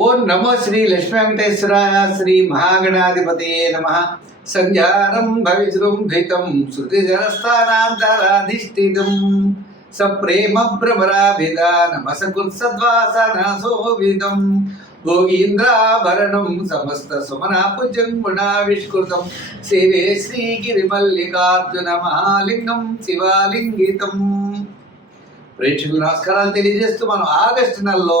ఓం నమో శ్రీ లక్ష్మీ వెంకటేశ్వరాయ శ్రీ మహాగణాధిపతి నమ సంధ్యారం భవిజృంభితం శృతిజలస్థానాంతరాధిష్ఠితం సప్రేమ భ్రమరాభిధానమసకృత్సద్వాసనసోవిధం భోగీంద్రాభరణం సమస్త సుమనా సుమనాపుజం గుణావిష్కృతం శివే శ్రీగిరిమల్లికార్జున మహాలింగం శివాలింగితం ప్రేక్షకులు నమస్కారాలు తెలియజేస్తూ మనం ఆగస్టు నెలలో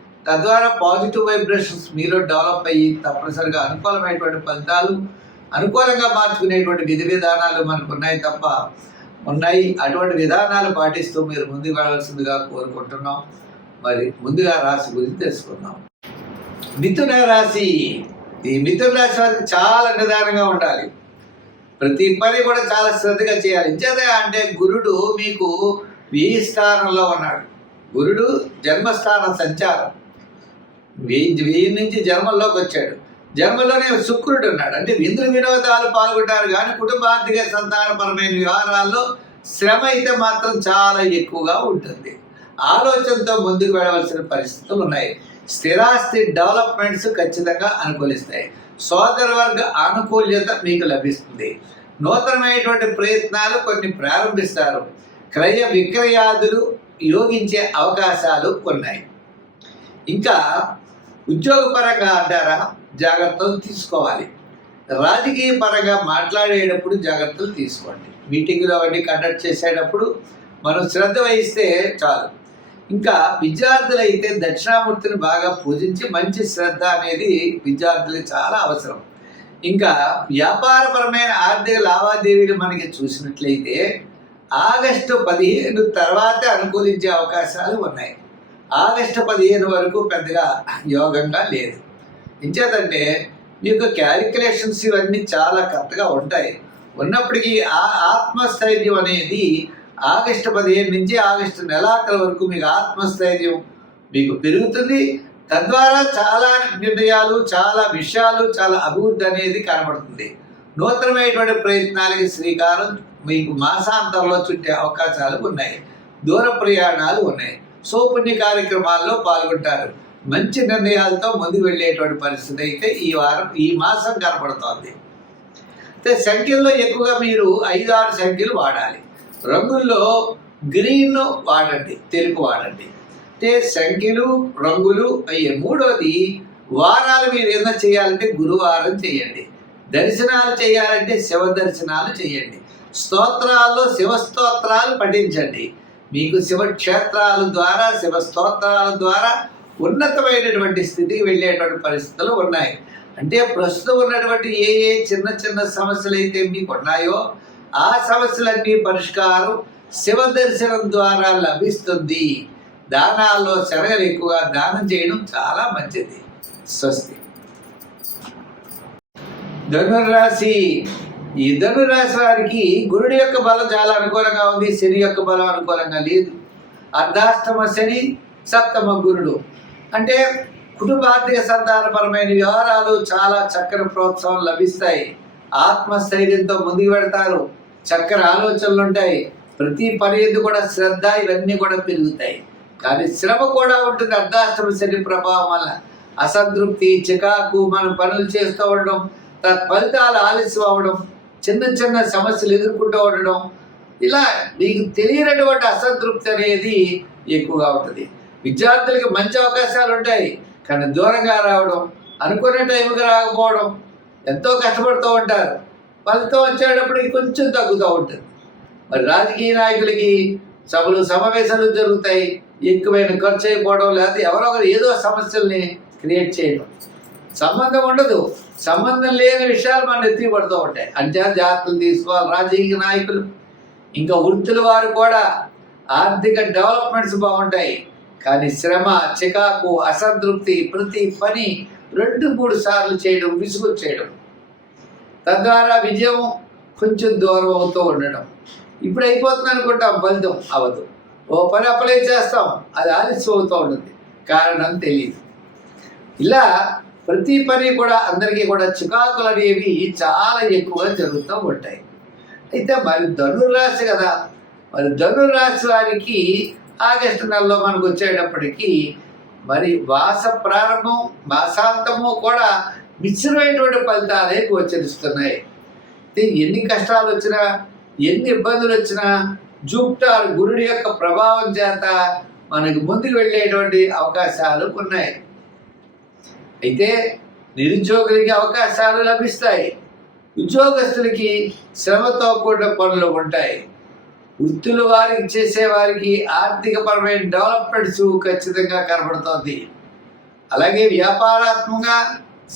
తద్వారా పాజిటివ్ వైబ్రేషన్స్ మీలో డెవలప్ అయ్యి తప్పనిసరిగా అనుకూలమైనటువంటి ఫలితాలు అనుకూలంగా మార్చుకునేటువంటి విధి విధానాలు మనకు ఉన్నాయి తప్ప ఉన్నాయి అటువంటి విధానాలు పాటిస్తూ మీరు ముందుకు వెళ్ళాల్సిందిగా కోరుకుంటున్నాం మరి ముందుగా రాశి గురించి తెలుసుకుందాం మిథున రాశి ఈ మిథున రాశి వారికి చాలా నిదానంగా ఉండాలి ప్రతి పని కూడా చాలా శ్రద్ధగా చేయాలి ఇంచేదే అంటే గురుడు మీకు వ్యయ స్థానంలో ఉన్నాడు గురుడు జన్మస్థానం సంచారం వెయ్యి వెయ్యి నుంచి జన్మల్లోకి వచ్చాడు జన్మలోనే శుక్రుడు ఉన్నాడు అంటే ఇంద్ర వినోదాలు పాల్గొంటారు కానీ కుటుంబ ఆర్థిక సంతానపరమైన వ్యవహారాల్లో శ్రమ అయితే మాత్రం చాలా ఎక్కువగా ఉంటుంది ఆలోచనతో ముందుకు వెళ్ళవలసిన పరిస్థితులు ఉన్నాయి స్థిరాస్తి డెవలప్మెంట్స్ ఖచ్చితంగా అనుకూలిస్తాయి సోదరవర్గ అనుకూల్యత మీకు లభిస్తుంది నూతనమైనటువంటి ప్రయత్నాలు కొన్ని ప్రారంభిస్తారు క్రయ విక్రయాదులు యోగించే అవకాశాలు ఉన్నాయి ఇంకా ఉద్యోగపరంగా అంటారా జాగ్రత్తలు తీసుకోవాలి రాజకీయ పరంగా మాట్లాడేటప్పుడు జాగ్రత్తలు తీసుకోండి మీటింగ్లు అవన్నీ కండక్ట్ చేసేటప్పుడు మనం శ్రద్ధ వహిస్తే చాలు ఇంకా విద్యార్థులైతే దక్షిణామూర్తిని బాగా పూజించి మంచి శ్రద్ధ అనేది విద్యార్థులకు చాలా అవసరం ఇంకా వ్యాపారపరమైన ఆర్థిక లావాదేవీలు మనకి చూసినట్లయితే ఆగస్టు పదిహేను తర్వాతే అనుకూలించే అవకాశాలు ఉన్నాయి ఆగస్ట్ పదిహేను వరకు పెద్దగా యోగంగా లేదు ఇంచేతంటే మీకు క్యాలిక్యులేషన్స్ ఇవన్నీ చాలా కరెక్ట్గా ఉంటాయి ఉన్నప్పటికీ ఆ ఆత్మస్థైర్యం అనేది ఆగస్ట్ పదిహేను నుంచి ఆగస్టు నెలాఖరు వరకు మీకు ఆత్మస్థైర్యం మీకు పెరుగుతుంది తద్వారా చాలా నిర్ణయాలు చాలా విషయాలు చాలా అభివృద్ధి అనేది కనబడుతుంది నూతనమైనటువంటి ప్రయత్నాలకి శ్రీకారం మీకు మాసాంతంలో చుట్టే అవకాశాలు ఉన్నాయి దూర ప్రయాణాలు ఉన్నాయి సౌపుణ్య కార్యక్రమాల్లో పాల్గొంటారు మంచి నిర్ణయాలతో ముందుకు వెళ్ళేటువంటి పరిస్థితి అయితే ఈ వారం ఈ మాసం కనపడుతోంది అయితే సంఖ్యల్లో ఎక్కువగా మీరు ఐదు ఆరు సంఖ్యలు వాడాలి రంగుల్లో గ్రీన్ వాడండి తెలుపు వాడండి అంటే సంఖ్యలు రంగులు అయ్యే మూడవది వారాలు మీరు ఏదైనా చేయాలంటే గురువారం చేయండి దర్శనాలు చేయాలంటే శివ దర్శనాలు చేయండి స్తోత్రాల్లో శివస్తోత్రాలు పఠించండి మీకు శివక్షేత్రాల ద్వారా శివ స్తోత్రాల ద్వారా ఉన్నతమైనటువంటి స్థితికి వెళ్ళేటువంటి పరిస్థితులు ఉన్నాయి అంటే ప్రస్తుతం ఉన్నటువంటి ఏ ఏ చిన్న చిన్న సమస్యలు అయితే మీకు ఉన్నాయో ఆ సమస్యలన్నీ పరిష్కారం శివ దర్శనం ద్వారా లభిస్తుంది దానాల్లో శరగలు ఎక్కువగా దానం చేయడం చాలా మంచిది స్వస్తి ధనురాశి ఇద్దరు ధను గురుడి యొక్క బలం చాలా అనుకూలంగా ఉంది శని యొక్క బలం అనుకూలంగా లేదు అర్ధాష్టమ శని సప్తమ గురుడు అంటే కుటుంబార్థిక సంతానపరమైన వ్యవహారాలు చాలా చక్కని ప్రోత్సాహం లభిస్తాయి ఆత్మస్థైర్యంతో ముందుకు పెడతారు చక్కని ఆలోచనలు ఉంటాయి ప్రతి పని ఎందు కూడా శ్రద్ధ ఇవన్నీ కూడా పెరుగుతాయి కానీ శ్రమ కూడా ఉంటుంది అర్ధాష్టమ శని ప్రభావం వల్ల అసంతృప్తి చికాకు మనం పనులు చేస్తూ ఉండడం తత్ఫలితాలు ఆలస్యం అవ్వడం చిన్న చిన్న సమస్యలు ఎదుర్కొంటూ ఉండడం ఇలా నీకు తెలియనటువంటి అసంతృప్తి అనేది ఎక్కువగా ఉంటుంది విద్యార్థులకి మంచి అవకాశాలు ఉంటాయి కానీ దూరంగా రావడం అనుకున్న టైంకి రాకపోవడం ఎంతో కష్టపడుతూ ఉంటారు ఫలితం వచ్చేటప్పటికి కొంచెం తగ్గుతూ ఉంటుంది మరి రాజకీయ నాయకులకి సభలు సమావేశాలు జరుగుతాయి ఎక్కువైన ఖర్చు అయిపోవడం లేకపోతే ఎవరో ఒకరు ఏదో సమస్యల్ని క్రియేట్ చేయడం సంబంధం ఉండదు సంబంధం లేని విషయాలు మన ఎత్తి పడుతూ ఉంటాయి అంచా జాగ్రత్తలు తీసుకోవాలి రాజకీయ నాయకులు ఇంకా వృత్తుల వారు కూడా ఆర్థిక డెవలప్మెంట్స్ బాగుంటాయి కానీ శ్రమ చికాకు అసంతృప్తి ప్రతి పని రెండు మూడు సార్లు చేయడం విసుగు చేయడం తద్వారా విజయం కొంచెం దూరం అవుతూ ఉండడం ఇప్పుడు అయిపోతుంది అనుకుంటాం ఫలితం అవ్వదు ఓ పని అప్లై చేస్తాం అది ఆలస్యం అవుతూ ఉంటుంది కారణం తెలియదు ఇలా ప్రతి పని కూడా అందరికీ కూడా చికాకులు అనేవి చాలా ఎక్కువగా జరుగుతూ ఉంటాయి అయితే మరి ధనుర్రాశి కదా మరి ధనుర్రాశి వారికి ఆగస్టు నెలలో మనకు వచ్చేటప్పటికి మరి వాస ప్రారంభం మాసాంతము కూడా మిశ్రమైనటువంటి ఫలితాలే గోచరిస్తున్నాయి ఎన్ని కష్టాలు వచ్చినా ఎన్ని ఇబ్బందులు వచ్చినా జూపిటార్ గురుడి యొక్క ప్రభావం చేత మనకు ముందుకు వెళ్ళేటువంటి అవకాశాలు ఉన్నాయి అయితే నిరుద్యోగులకి అవకాశాలు లభిస్తాయి ఉద్యోగస్తులకి శ్రమతో కూడిన పనులు ఉంటాయి వృత్తులు వారికి చేసే వారికి ఆర్థికపరమైన డెవలప్మెంట్స్ ఖచ్చితంగా కనబడుతోంది అలాగే వ్యాపారాత్మంగా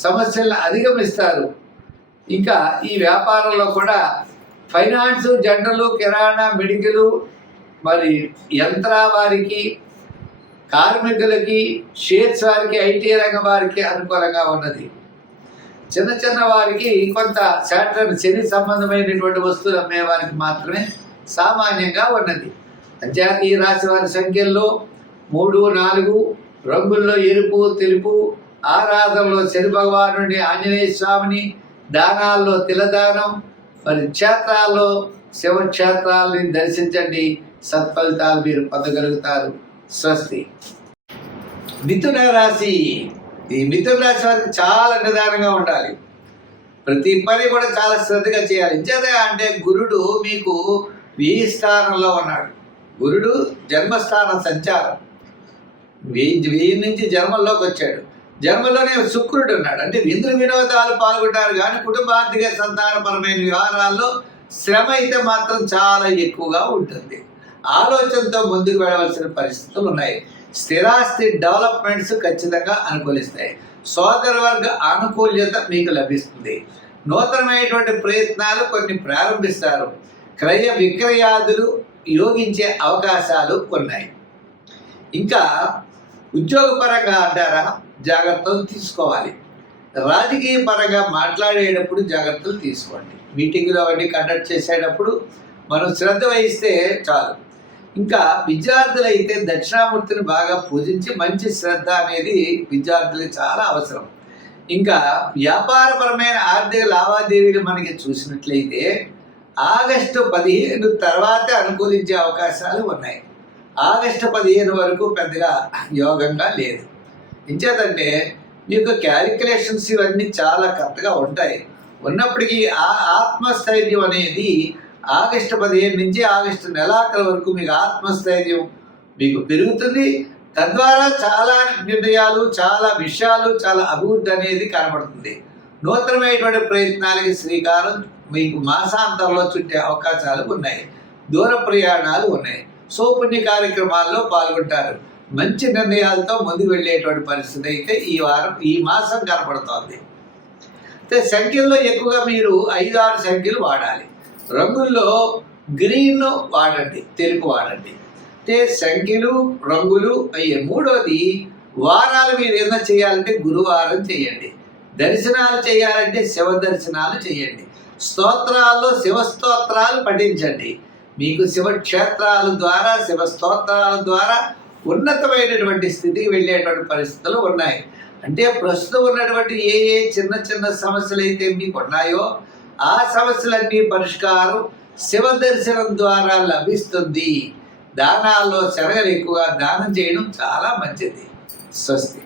సమస్యలను అధిగమిస్తారు ఇంకా ఈ వ్యాపారంలో కూడా ఫైనాన్స్ జనరల్ కిరాణా మెడికల్ మరి యంత్ర వారికి కార్మికులకి షేర్స్ వారికి ఐటీ రంగం వారికి అనుకూలంగా ఉన్నది చిన్న చిన్న వారికి కొంత శాటర్ శని సంబంధమైనటువంటి వస్తువులు అమ్మే వారికి మాత్రమే సామాన్యంగా ఉన్నది అంచేత ఈ రాశి వారి సంఖ్యల్లో మూడు నాలుగు రంగుల్లో ఎరుపు తెలుపు ఆరాధనలో శని భగవాను ఆంజనేయ స్వామిని దానాల్లో తిలదానం మరి క్షేత్రాల్లో శివక్షేత్రాలని దర్శించండి సత్ఫలితాలు మీరు పొందగలుగుతారు స్వస్తి మిథున రాశి ఈ మిథున రాశి వారికి చాలా నిదానంగా ఉండాలి ప్రతి పని కూడా చాలా శ్రద్ధగా చేయాలి ఇంచేత అంటే గురుడు మీకు వెయ్యి స్థానంలో ఉన్నాడు గురుడు జన్మస్థాన సంచారం వెయ్యి వెయ్యి నుంచి జన్మల్లోకి వచ్చాడు జన్మలోనే శుక్రుడు ఉన్నాడు అంటే ఇంద్ర వినోదాలు పాల్గొంటారు కానీ కుటుంబ ఆర్థిక సంతానపరమైన వ్యవహారాల్లో శ్రమ అయితే మాత్రం చాలా ఎక్కువగా ఉంటుంది ఆలోచనతో ముందుకు వెళ్ళవలసిన పరిస్థితులు ఉన్నాయి స్థిరాస్తి డెవలప్మెంట్స్ ఖచ్చితంగా అనుకూలిస్తాయి సోదరవర్గ అనుకూల్యత మీకు లభిస్తుంది నూతనమైనటువంటి ప్రయత్నాలు కొన్ని ప్రారంభిస్తారు క్రయ విక్రయాదులు యోగించే అవకాశాలు ఉన్నాయి ఇంకా ఉద్యోగపరంగా అంటారా జాగ్రత్తలు తీసుకోవాలి రాజకీయ పరంగా మాట్లాడేటప్పుడు జాగ్రత్తలు తీసుకోండి మీటింగ్లు అవన్నీ కండక్ట్ చేసేటప్పుడు మనం శ్రద్ధ వహిస్తే చాలు ఇంకా విద్యార్థులైతే దక్షిణామూర్తిని బాగా పూజించి మంచి శ్రద్ధ అనేది విద్యార్థులకు చాలా అవసరం ఇంకా వ్యాపారపరమైన ఆర్థిక లావాదేవీలు మనకి చూసినట్లయితే ఆగస్టు పదిహేను తర్వాతే అనుకూలించే అవకాశాలు ఉన్నాయి ఆగస్టు పదిహేను వరకు పెద్దగా యోగంగా లేదు ఇంచేతంటే మీ యొక్క క్యాలిక్యులేషన్స్ ఇవన్నీ చాలా కరెక్ట్గా ఉంటాయి ఉన్నప్పటికీ ఆ ఆత్మస్థైర్యం అనేది ఆగస్టు పదిహేను నుంచి ఆగస్టు నెలాఖరు వరకు మీకు ఆత్మస్థైర్యం మీకు పెరుగుతుంది తద్వారా చాలా నిర్ణయాలు చాలా విషయాలు చాలా అభివృద్ధి అనేది కనబడుతుంది నూతనమైనటువంటి ప్రయత్నాలకి శ్రీకారం మీకు మాసాంతరంలో చుట్టే అవకాశాలు ఉన్నాయి దూర ప్రయాణాలు ఉన్నాయి సోపుణ్య కార్యక్రమాల్లో పాల్గొంటారు మంచి నిర్ణయాలతో ముందుకు వెళ్ళేటువంటి పరిస్థితి అయితే ఈ వారం ఈ మాసం కనపడుతోంది అయితే సంఖ్యల్లో ఎక్కువగా మీరు ఐదు ఆరు సంఖ్యలు వాడాలి రంగుల్లో గ్రీన్ వాడండి తెలుపు వాడండి అంటే సంఖ్యలు రంగులు అయ్యే మూడోది వారాలు మీరు ఏదైనా చేయాలంటే గురువారం చేయండి దర్శనాలు చేయాలంటే శివ దర్శనాలు చేయండి స్తోత్రాల్లో శివ స్తోత్రాలు పఠించండి మీకు శివక్షేత్రాల ద్వారా శివ స్తోత్రాల ద్వారా ఉన్నతమైనటువంటి స్థితికి వెళ్ళేటువంటి పరిస్థితులు ఉన్నాయి అంటే ప్రస్తుతం ఉన్నటువంటి ఏ ఏ చిన్న చిన్న సమస్యలు అయితే మీకు ఉన్నాయో ఆ సమస్యలన్నీ పరిష్కారం శివ దర్శనం ద్వారా లభిస్తుంది దానాల్లో శనగలు ఎక్కువగా దానం చేయడం చాలా మంచిది స్వస్తి